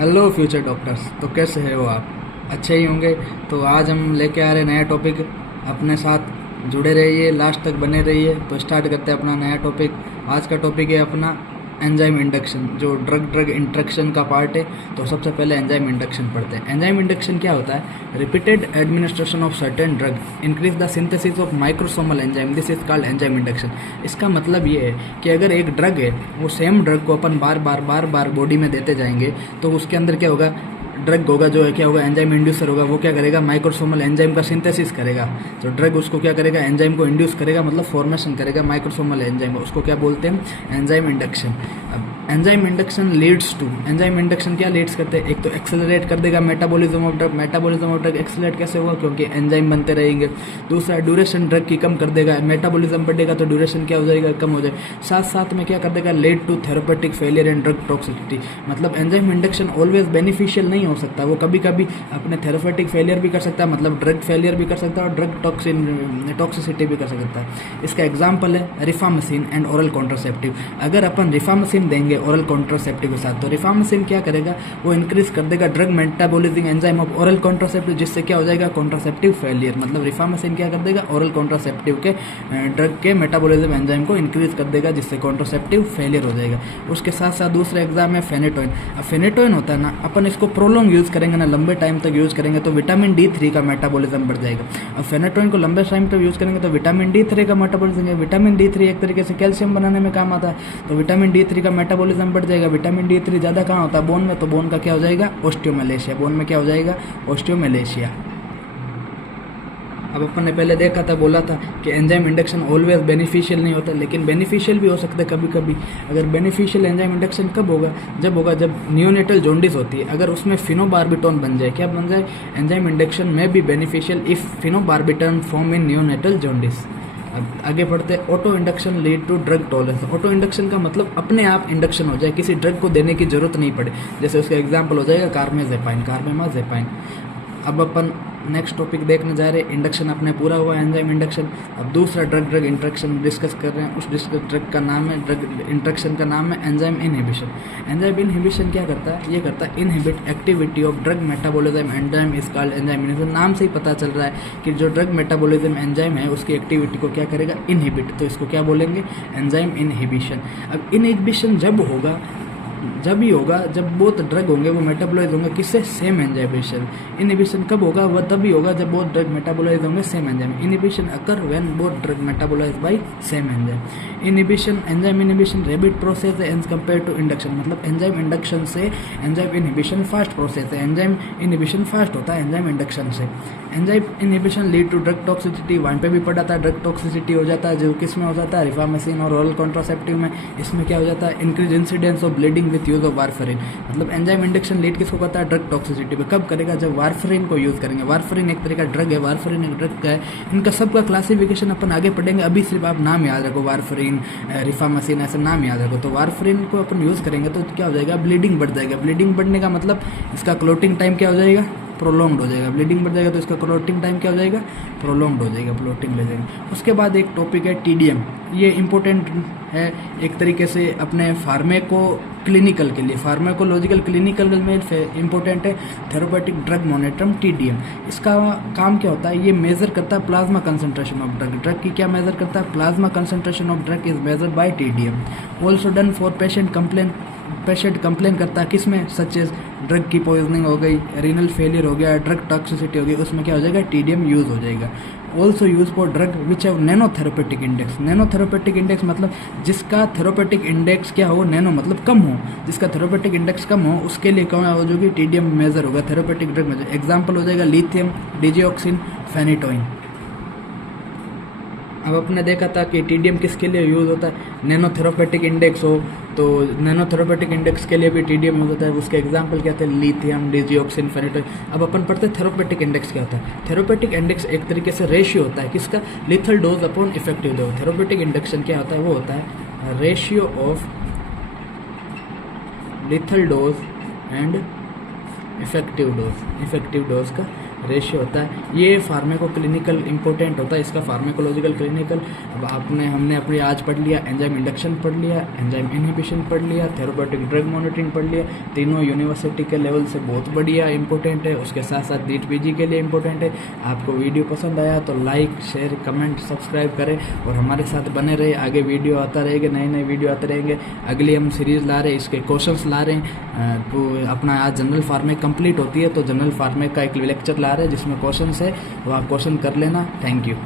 Hello future doctors. तो कैसे हैं वो आप? अच्छे ही होंगे। तो आज हम लेके आ रहे हैं नया टॉपिक। अपने साथ जुड़े रहिए, लास्ट तक बने रहिए। तो स्टार्ट करते हैं अपना नया टॉपिक। आज का टॉपिक है अपना एंजाइम इंडक्शन, जो ड्रग ड्रग इंट्रैक्शन का पार्ट है। तो सबसे पहले एंजाइम इंडक्शन पढ़ते हैं। एंजाइम इंडक्शन क्या होता है? Repeated administration of certain drug increase the synthesis of microsomal enzyme, this is called enzyme induction. इसका मतलब ये है कि अगर एक ड्रग है, वो सेम ड्रग को अपन बार बार बॉडी में देते जाएंगे, तो उसके अंदर क्या होगा? ड्रग होगा, जो है क्या होगा? एंजाइम इंड्यूसर होगा। वो क्या करेगा? माइक्रोसोमल एंजाइम का सिंथेसिस करेगा। तो ड्रग उसको क्या करेगा? एंजाइम को इंड्यूस करेगा, मतलब फॉर्मेशन करेगा माइक्रोसोमल एंजाइम। उसको क्या बोलते हैं? Enzyme induction. अब enzyme induction leads to, enzyme induction क्या लीड्स करते हैं? एक तो एक्सेलरेट कर देगा metabolism of drug. Metabolism of drug accelerate कैसे हुआ? क्योंकि एंजाइम बनते रहेंगे। दूसरा, ड्यूरेशन ड्रग की कम कर देगा। मेटाबॉलिज्म बढ़ेगा तो ड्यूरेशन क्या हो जाएगा? कम हो जाएगा। साथ साथ में क्या कर देगा? Lead to therapeutic failure and drug toxicity. मतलब एंजाइम इंडक्शन ऑलवेज बेनिफिशियल नहीं हो सकता। वो कभी कभी अपने थेरेपेटिक फेलियर भी कर सकता है, मतलब ड्रग फेलियर भी कर सकता है, और ड्रग टॉक्सिसिटी भी कर सकता है। इसका एग्जाम्पल है रिफामेसिन एंड ओरल कॉन्ट्रासेप्टिव। अगर अपन रिफामेसिन देंगे ओरल कॉन्ट्रासेप्टिव के साथ, तो रिफामेसिन क्या करेगा? वो इंक्रीज कर देगा drug metabolising enzyme of oral contraceptive, जिससे क्या हो जाएगा? Contraceptive failure. मतलब रिफामेसिन क्या कर देगा? ओरल कॉन्ट्रासेप्टिव के ड्रग के मेटाबॉलिज्म एंजाइम को इंक्रीज कर देगा, जिससे कॉन्ट्रासेप्टिव फेलियर हो जाएगा। उसके साथ साथ दूसरा एग्जाम है फेनेटोइन। अब फेनेटोइन होता है ना, अपन इसको प्रोलॉन्ग यूज करेंगे ना, लंबे टाइम तक यूज करेंगे, तो विटामिन D3 का मेटाबॉलिज्म बढ़ जाएगा। अब फेनेटोइन को लंबे टाइम तक यूज करेंगे तो विटामिन D3 का मेटाबॉलिज्म, विटामिन D3 एक तरीके से कैल्शियम बनाने में काम आता है, तो विटामिन D3 का मेटाबॉलिज्म बढ़ जाएगा। विटामिन D3 ज़्यादा कहाँ होता है? बोन में। तो बोन का क्या हो जाएगा? ऑस्टियोमलेशिया। बोन में क्या हो जाएगा? ऑस्टियोमलेशिया। अब अपन ने पहले देखा था, बोला था कि एंजाइम इंडक्शन ऑलवेज बेनिफिशियल नहीं होता, लेकिन बेनिफिशियल भी हो सकता है कभी कभी। अगर बेनिफिशियल एंजाइम इंडक्शन कब होगा? जब होगा जब नियोनेटल जॉन्डिस होती है। अगर उसमें फिनोबार्बिटोन बन जाए, क्या बन जाए? एंजाइम इंडक्शन में भी beneficial if phenobarbitone form in neonatal jaundice. अब आगे बढ़ते हैं। Auto induction lead to drug tolerance. Auto induction का मतलब अपने आप इंडक्शन हो जाए, किसी ड्रग को देने की जरूरत नहीं पड़े। जैसे उसका एग्जाम्पल हो जाएगा कार्मेजेपाइन, कार्बेमाजेपाइन। अब अपन नेक्स्ट टॉपिक देखने जा रहे हैं। इंडक्शन अपने पूरा हुआ, एंजाइम इंडक्शन। अब दूसरा ड्रग ड्रग इंट्रैक्शन डिस्कस कर रहे हैं। उस ड्रग का नाम है, ड्रग इंट्रैक्शन का नाम है एंजाइम इनहिबिशन। एंजाइम इनहिबिशन क्या करता है? ये करता है inhibit activity of drug metabolism enzyme is called enzyme inhibition. नाम से ही पता चल रहा है कि जो ड्रग मेटाबॉलिज्म एंजाइम है, उसकी एक्टिविटी को क्या करेगा? इनहिबिट। तो इसको क्या बोलेंगे? Enzyme inhibition. अब इनहिबिशन जब होगा, जब ही होगा जब बोथ ड्रग होंगे वो मेटाबोलाइज होंगे किससे? Same enzyme. इनहिबिशन कब होगा? वह तभी होगा जब बोथ ड्रग मेटाबोलाइज होंगे same enzyme. Inhibition occur when both drug metabolise by same enzyme. Inhibition, enzyme inhibition rapid process है एज कंपेयर टू इंडक्शन। मतलब एंजाइम इंडक्शन से एंजाइम इनहिबिशन फास्ट प्रोसेस है। एंजाइम इनहिबिशन फास्ट होता है enzyme induction से। Enzyme inhibition lead to drug toxicity. वहाँ पे भी पढ़ा था, ड्रग टॉक्सिसिटी हो जाता है जो किस में हो जाता है? रिफामेसिन और ओरल कॉन्ट्रासेप्टिव में। इसमें क्या हो जाता है? Increase incidence of bleeding with use of warfarin. मतलब एंजाइम इंडक्शन लीड किसको करता है? ड्रग टॉक्सिसिटी पे। कब करेगा? जब वारफरिन को यूज करेंगे। वारफरिन एक तरह का ड्रग है, वारफरिन एक ड्रग का है। इनका सबका क्लासिफिकेशन अपन आगे पढ़ेंगे, अभी सिर्फ आप नाम याद रखो, वारफरिन, रिफामेसिन, ऐसे नाम याद रखो। तो वारफरिन को अपन यूज करेंगे तो क्या हो जाएगा? ब्लीडिंग बढ़ जाएगा। ब्लीडिंग बढ़ने का मतलब इसका क्लोटिंग टाइम क्या हो जाएगा? प्रोलॉन्ग्ड हो जाएगा। ब्लीडिंग बढ़ जाएगा तो इसका क्लोटिंग टाइम क्या हो जाएगा? प्रोलॉन्ग्ड हो जाएगा, क्लोटिंग ले जाएगा। उसके बाद एक टॉपिक है टीडीएम। ये इंपॉर्टेंट है एक तरीके से अपने फार्मेको क्लिनिकल के लिए, फार्मेकोलॉजिकल क्लिनिकल में इंपॉर्टेंट है। Therapeutic drug monitoring, TDM. इसका काम क्या होता है? ये मेजर करता है plasma concentration of drug. Drug की क्या मेजर करता है? Plasma concentration of drug is measured by TDM. Also done for patient complain. Patient complain करता है किसमें? सच एज ड्रग की पॉइजनिंग हो गई, रीनल फेलियर हो गया, ड्रग टॉक्सिसिटी हो गई, उसमें क्या हो जाएगा? टीडीएम यूज हो जाएगा। Also use for drug which have nano therapeutic index. Nano therapeutic index मतलब जिसका थेरेपेटिक इंडेक्स क्या हो? नैनो मतलब कम हो। जिसका थेरेपेटिक इंडेक्स कम हो उसके लिए क्या हो जाएगी? टीडीएम मेजर होगा, थेरेपेटिक ड्रग मेजर। एग्जाम्पल हो जाएगा लिथियम, डिजिऑक्सिन, फेनिटोइन। अब आपने देखा था कि टीडीएम किसके लिए यूज होता है? नैनोथेरेपेटिक इंडेक्स हो तो नैनोथेरेपेटिक इंडेक्स के लिए भी टीडीएम यूज होता है। उसके एग्जांपल क्या थे? Lithium, digoxin, phenytoin. अब अपन पढ़ते हैं थेरेपेटिक इंडेक्स क्या होता है। थेरेपेटिक इंडेक्स एक तरीके से रेशियो होता है किसका? Lethal dose upon effective dose. Therapeutic induction क्या होता है? वो होता है ratio of lethal dose and effective dose का रेशियो होता है। ये फार्मेको क्लिनिकल इंपॉर्टेंट होता है, इसका फार्मेकोलॉजिकल क्लिनिकल। अब हमने अपनी आज पढ़ लिया, एंजाइम इंडक्शन पढ़ लिया, एंजाइम इनहिबिशन पढ़ लिया, थेराप्यूटिक ड्रग मॉनिटरिंग पढ़ लिया। तीनों यूनिवर्सिटी के लेवल से बहुत बढ़िया इंपॉर्टेंट है, उसके साथ साथ नीट पीजी के लिए इंपॉर्टेंट है। आपको वीडियो पसंद आया तो लाइक शेयर कमेंट सब्सक्राइब करें और हमारे साथ बने रहे। आगे वीडियो आता रहेगा, नए नए वीडियो आते रहेंगे। अगली हम सीरीज़ ला रहे हैं, इसके क्वेश्चंस ला रहे हैं। तो अपना आज जनरल फार्मेक कंप्लीट होती है तो जनरल फार्मेक का एक लेक्चर ला रहे हैं जिसमें क्वेश्चंस है, वो आप क्वेश्चन कर लेना। Thank you.